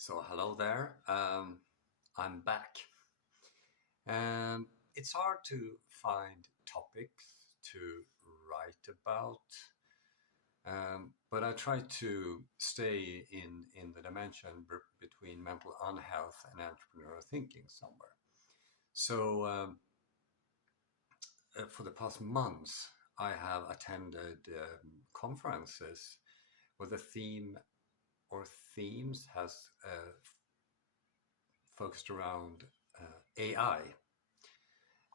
So hello there. I'm back. It's hard to find topics to write about, but I try to stay in the dimension between mental unhealth and entrepreneurial thinking somewhere. So for the past months, I have attended conferences where the theme or themes has focused around AI.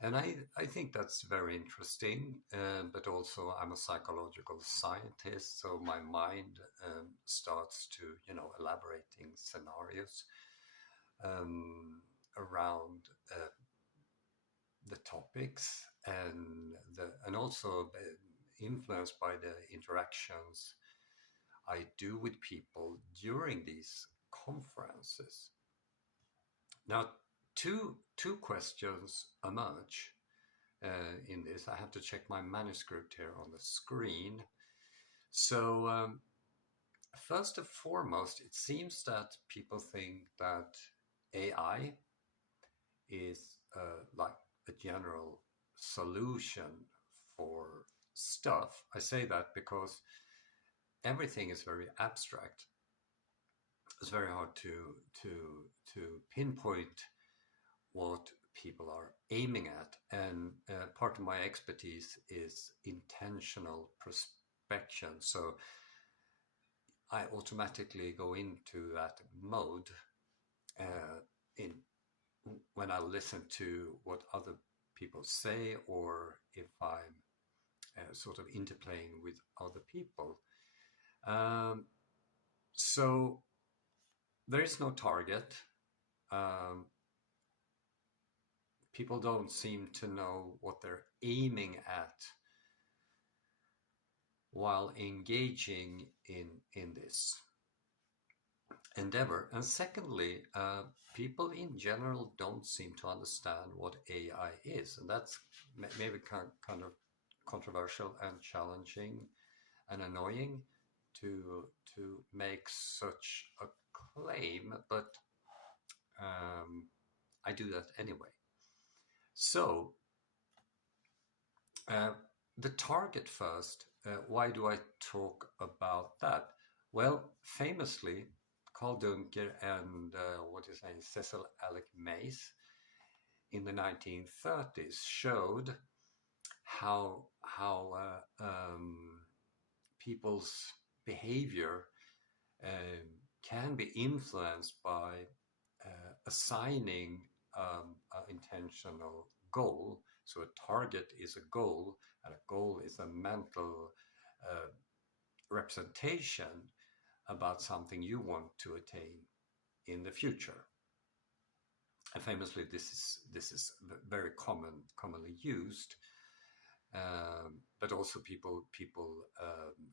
And I think that's very interesting, but also I'm a psychological scientist, so my mind starts to, elaborating scenarios around the topics and also influenced by the interactions I do with people during these conferences. Now, two questions emerge in this. I have to check my manuscript here on the screen. So, first and foremost, it seems that people think that AI is like a general solution for stuff. I say that because everything is very abstract. It's very hard to pinpoint what people are aiming at. And part of my expertise is intentional prospection. So I automatically go into that mode in when I listen to what other people say, or if I'm sort of interplaying with other people. So there is no target. People don't seem to know what they're aiming at while engaging in this endeavor. And secondly, people in general don't seem to understand what AI is, and that's maybe kind of controversial and challenging and annoying to make such a claim, but I do that anyway. So the target first. Why do I talk about that? Well, famously, Carl Dunker and what is his name, Cecil Alec Mays, in the 1930s showed how people's behavior can be influenced by assigning an intentional goal. So a target is a goal, and a goal is a mental representation about something you want to attain in the future. And famously, this is very commonly used, but also people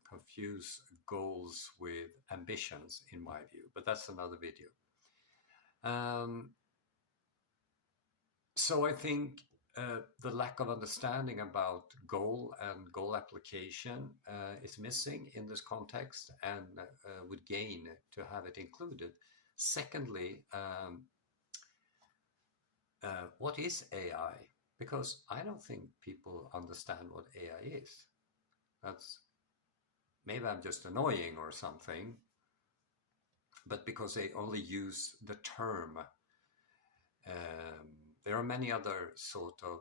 confuse goals with ambitions, in my view. But that's another video. So I think the lack of understanding about goal and goal application is missing in this context, and would gain to have it included. Secondly, what is AI? Because I don't think people understand what AI is. That's maybe I'm just annoying or something, but because they only use the term. There are many other sort of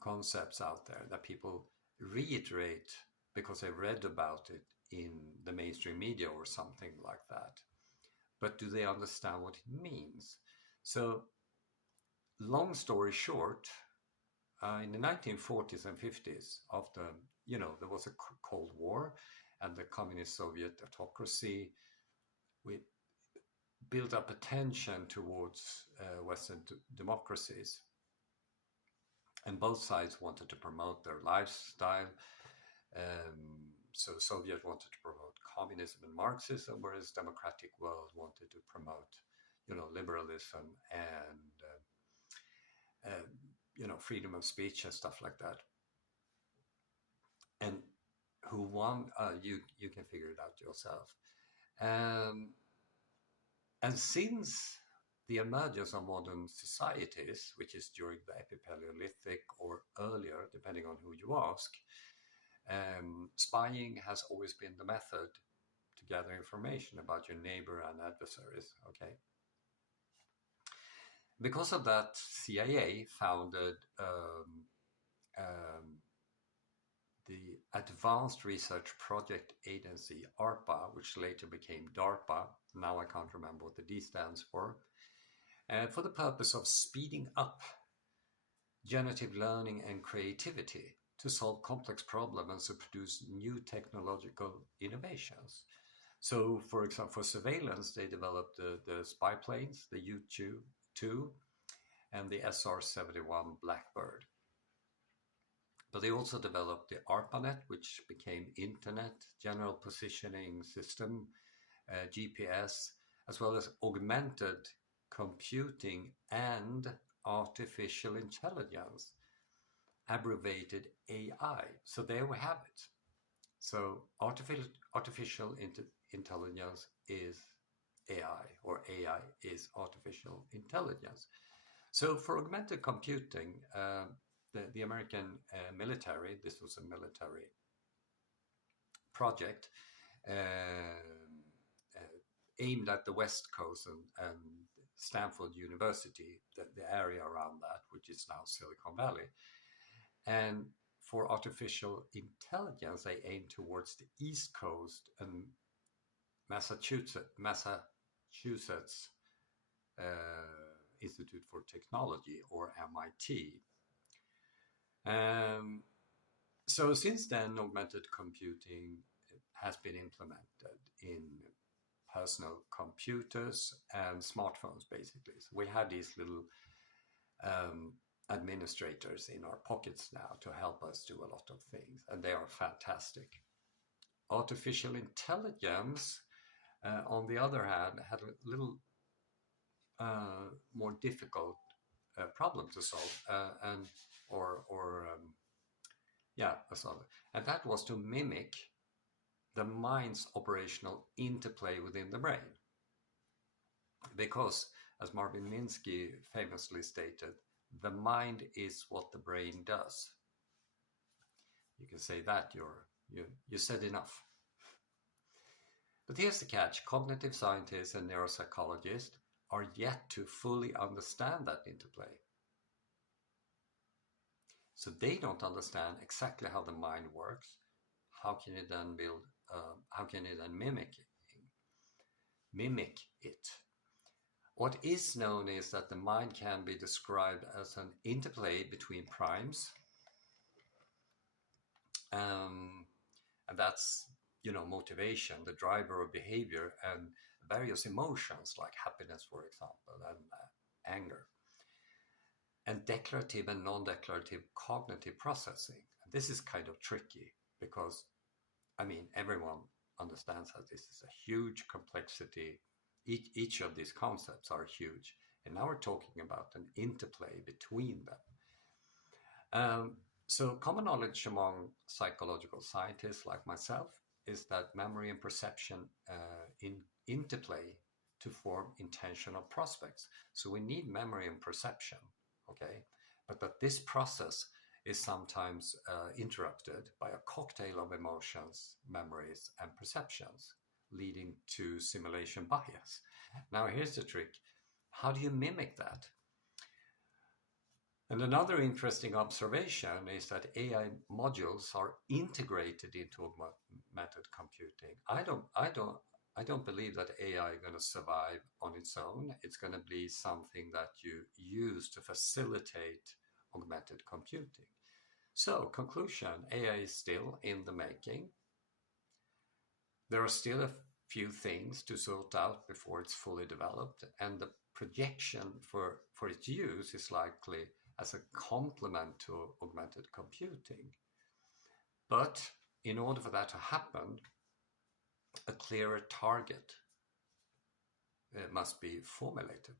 concepts out there that people reiterate because they read about it in the mainstream media or something like that. But do they understand what it means? So, long story short, in the 1940s and 50s, after there was a Cold War and the communist Soviet autocracy, we built up a tension towards Western democracies, and both sides wanted to promote their lifestyle. So the Soviet wanted to promote communism and Marxism, whereas democratic world wanted to promote, liberalism and freedom of speech and stuff like that. And who won, you can figure it out yourself. Um, and since the emergence of modern societies, which is during the Epipaleolithic or earlier, depending on who you ask, spying has always been the method to gather information about your neighbor and adversaries. Okay. Because of that, CIA founded the Advanced Research Project Agency, ARPA, which later became DARPA. Now I can't remember what the D stands for the purpose of speeding up generative learning and creativity to solve complex problems and to produce new technological innovations. So, for example, for surveillance, they developed the spy planes, the U-2 and the SR-71 Blackbird. But they also developed the ARPANET, which became Internet, General Positioning System, GPS, as well as augmented computing and artificial intelligence, abbreviated AI. So there we have it. So artificial intelligence is AI, or AI is artificial intelligence. So for augmented computing, the American military, this was a military project, aimed at the West Coast and Stanford University, the area around that, which is now Silicon Valley. And for artificial intelligence, they aim towards the East Coast and Massachusetts Institute for Technology, or MIT. So since then, augmented computing has been implemented in personal computers and smartphones, basically. So we have these little administrators in our pockets now to help us do a lot of things, and they are fantastic. Artificial intelligence, on the other hand, had a little more difficult problem to solve, and that was to mimic the mind's operational interplay within the brain. Because, as Marvin Minsky famously stated, the mind is what the brain does. You can say that, you said enough. But here's the catch: cognitive scientists and neuropsychologists are yet to fully understand that interplay. So they don't understand exactly how the mind works. How can it then mimic it? What is known is that the mind can be described as an interplay between primes, and that's motivation, the driver of behavior, and various emotions like happiness, for example, and anger, and declarative and non-declarative cognitive processing. And this is kind of tricky because, everyone understands that this is a huge complexity. Each of these concepts are huge. And now we're talking about an interplay between them. So common knowledge among psychological scientists like myself is that memory and perception interplay to form intentional prospects. So we need memory and perception, okay? But that this process is sometimes interrupted by a cocktail of emotions, memories, and perceptions, leading to simulation bias. Now here's the trick. How do you mimic that? And another interesting observation is that AI modules are integrated into augmented computing. I don't believe that AI is going to survive on its own. It's going to be something that you use to facilitate augmented computing. So, conclusion, AI is still in the making. There are still a few things to sort out before it's fully developed, and the projection for its use is likely as a complement to augmented computing. But in order for that to happen, a clearer target must be formulated.